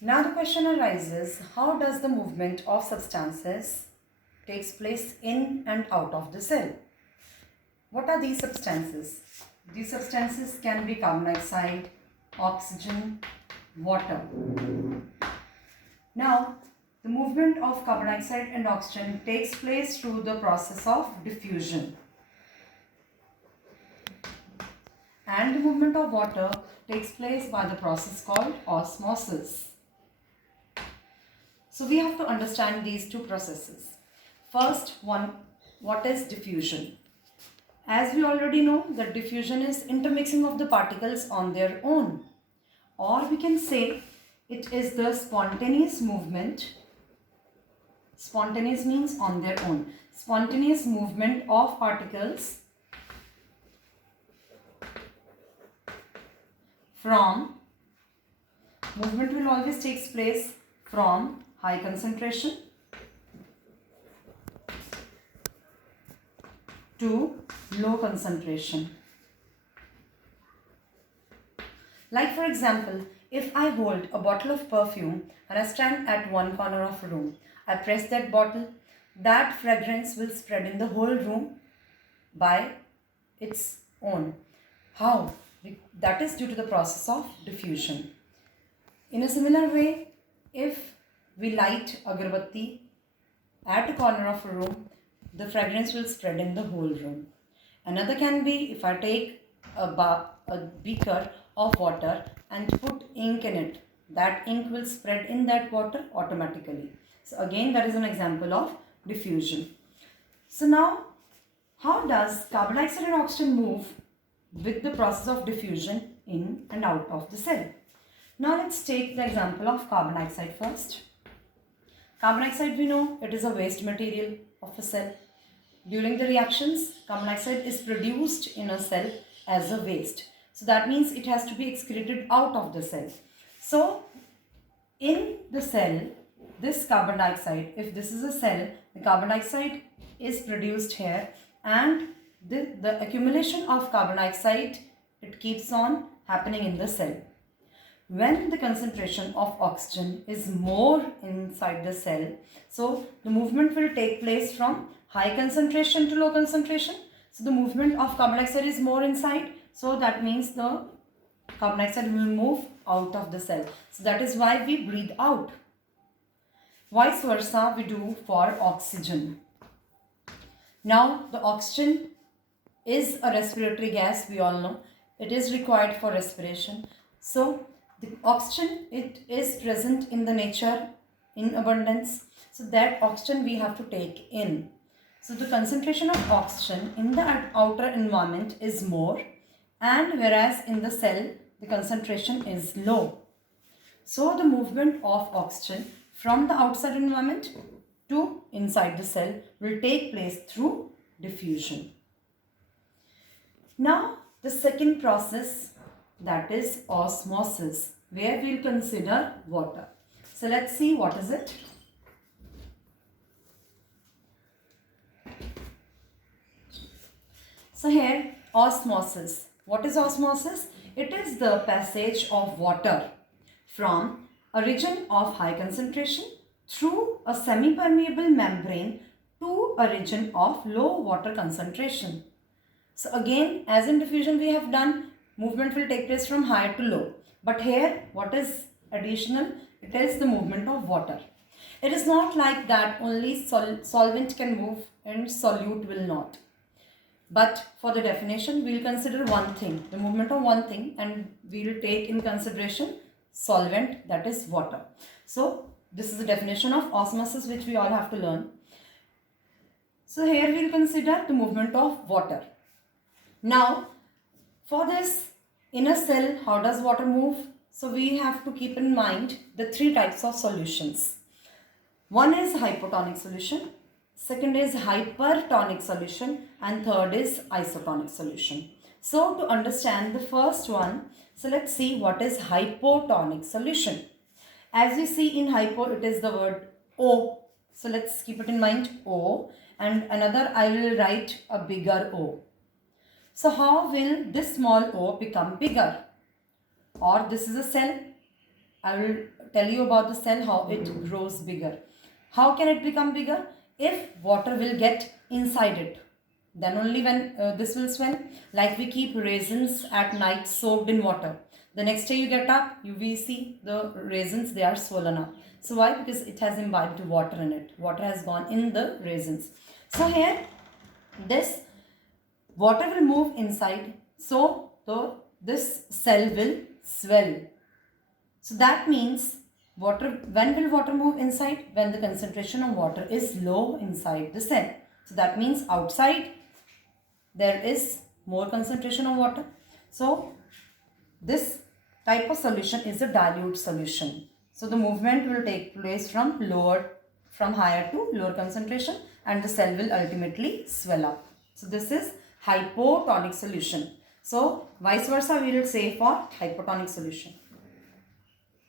Now the question arises, how does the movement of substances takes place in and out of the cell? What are these substances? These substances can be carbon dioxide, oxygen, water. Now, the movement of carbon dioxide and oxygen takes place through the process of diffusion. And the movement of water takes place by the process called osmosis. So we have to understand these two processes. First one, what is diffusion? As we already know that diffusion is intermixing of the particles on their own, or we can say it is the spontaneous movement. Spontaneous means on their own. Spontaneous movement of particles movement will always take place from high concentration to low concentration. Like for example, if I hold a bottle of perfume and I stand at one corner of a room, I press that bottle, that fragrance will spread in the whole room by its own. How? That is due to the process of diffusion. In a similar way, if we light agarbatti at a corner of a room, the fragrance will spread in the whole room. Another can be if I take a beaker of water and put ink in it, that ink will spread in that water automatically. So again, that is an example of diffusion. So now, how does carbon dioxide and oxygen move with the process of diffusion in and out of the cell? Now let's take the example of carbon dioxide first. Carbon dioxide, we know it is a waste material of a cell. During the reactions, carbon dioxide is produced in a cell as a waste. So that means it has to be excreted out of the cell. So in the cell, this carbon dioxide, if this is a cell, the carbon dioxide is produced here, and the accumulation of carbon dioxide, it keeps on happening in the cell. When the concentration of oxygen is more inside the cell, so the movement will take place from high concentration to low concentration. So the movement of carbon dioxide is more inside, so that means the carbon dioxide will move out of the cell. So that is why we breathe out. Vice versa we do for oxygen. Now the oxygen is a respiratory gas, we all know. It is required for respiration. So the oxygen, it is present in the nature in abundance. So that oxygen we have to take in. So the concentration of oxygen in the outer environment is more, and whereas in the cell the concentration is low. So the movement of oxygen from the outside environment to inside the cell will take place through diffusion. Now the second process, that is osmosis, where we will consider water. So let's see what is it. So here, osmosis. What is osmosis? It is the passage of water from a region of high concentration through a semi-permeable membrane to a region of low water concentration. So again, as in diffusion we have done, movement will take place from high to low. But here, what is additional? It is the movement of water. It is not like that only solvent can move and solute will not. But for the definition, we will consider one thing, the movement of one thing, and we will take in consideration solvent, that is water. So this is the definition of osmosis which we all have to learn. So here we will consider the movement of water. Now for this, in a cell, how does water move? So we have to keep in mind the three types of solutions. One is hypotonic solution, second is hypertonic solution, and third is isotonic solution. So to understand the first one, so let's see what is hypotonic solution. As we see in hypo, it is the word O. So let's keep it in mind, O, and another I will write a bigger O. So how will this small O become bigger? Or this is a cell, I will tell you about the cell, how it grows bigger. How can it become bigger? If water will get inside it. Then only when this will swell. Like we keep raisins at night soaked in water. The next day you get up, you will see the raisins, they are swollen up. So why? Because it has imbibed water in it. Water has gone in the raisins. So here, this water will move inside. So this cell will swell. So that means when will water move inside? When the concentration of water is low inside the cell. So that means outside there is more concentration of water. So this type of solution is a dilute solution. So the movement will take place from higher to lower concentration, and the cell will ultimately swell up. So this is hypotonic solution. So vice versa we will say for hypotonic solution.